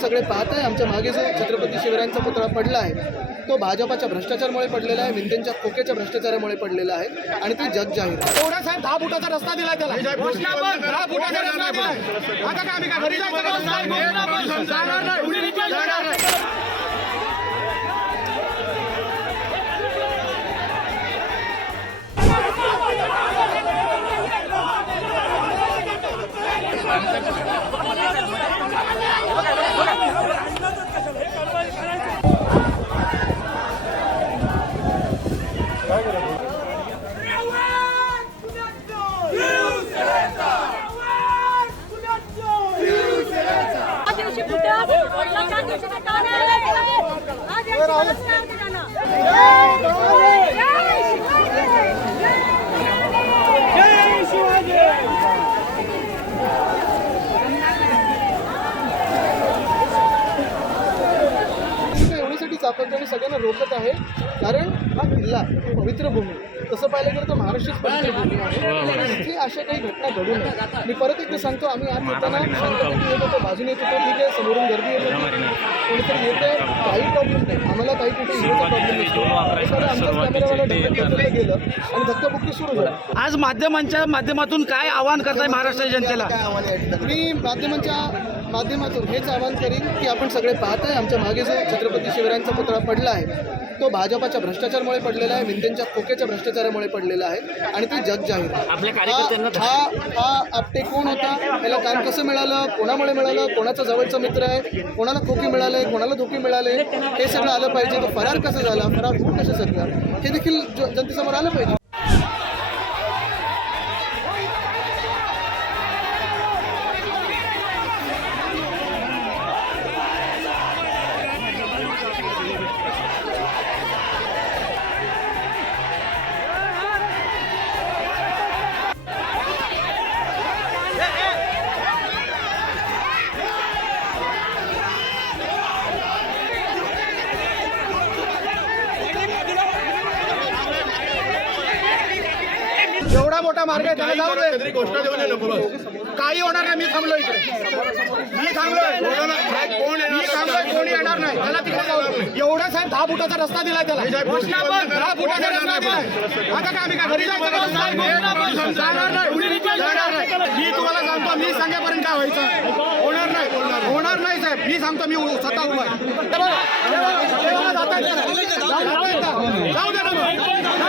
सगळे पाहत आहे. आमच्या मागे जो छत्रपती शिवरायांचा पुतळा पडला आहे तो भाजपाच्या भ्रष्टाचारमुळे पडलेला आहे मिंदेंच्या खोक्याच्या भ्रष्टाचारामुळे पडलेला आहे आणि ते जग जाहीर आहे. एवढा साहेब दहा फुटाचा रस्ता दिला त्याला. दहा फुटाचा रस्ता दिलाय. आता काय आम्ही काय घरी जायचं Bye. चापवतो आणि सगळ्यांना रोखत आहे. कारण हा किल्ला पवित्र भूमी तसं पाहिलं गेलं तर महाराष्ट्रीच पवित्र भूमी आहे. इथे अशा काही घटना घडू नये. मी परत एकदा सांगतो आम्ही आत येताना शांतपैकी येत होतो बाजूने येत होतो ठीक आहे समोरून गर्दी येत होती. कोणीतरी येत आहे काही प्रॉब्लेम नाही. आम्हाला काही कुठे हिरोचा प्रॉब्लेम नसतो आमचाच कॅमेरावाला ढकलत गेलं आणि धक्काबुक्की सुरू झाली. आज माध्यमांच्या माध्यमातून काय आवाहन करताय महाराष्ट्र जनतेला? काय आव्हान आहे या ठिकाणी? मी माध्यमांच्या माध्यमातून हेच आवाहन करीन की आपण सगळे पाहत आहे आमच्या मागे जो छत्रपती शिवरायांचा पुतळा पडला आहे तो भाजपाच्या भ्रष्टाचारमुळे पडलेला आहे मिंदेंच्या खोक्याच्या भ्रष्टाचारामुळे पडलेला आहे आणि ते जग जाहीर हा हा- आपटे कोण होता? याला काम कसं मिळालं? कोणामुळे मिळालं? कोणाचा जवळचा मित्र आहे? कोणाला खोकी मिळाले कोणाला धोके मिळाले हे सगळं आलं पाहिजे. तो फरार कसा झाला? फरार होऊन कसं शकला हे देखील जनतेसमोर आलं पाहिजे. मोठा मार्ग आहे त्याला जाऊ दे. घोषणा काही होणार नाही मी थांबलो इकडे. मी थांबलोय कोण मी थांबलोय कोणी येणार नाही. त्याला तिकडे जाऊ दे. एवढा साहेब दहा फुटाचा रस्ता दिलाय त्याला. दहा फुटाचा रस्ता दिलाय. आता काय आम्ही काय घरी जायचं? जाणार नाही. जाणार नाही. मी तुम्हाला सांगतो मी सांगेपर्यंत काय व्हायचं? होणार नाही. होणार नाही साहेब. मी सांगतो मी स्वतः उभा आहे. हे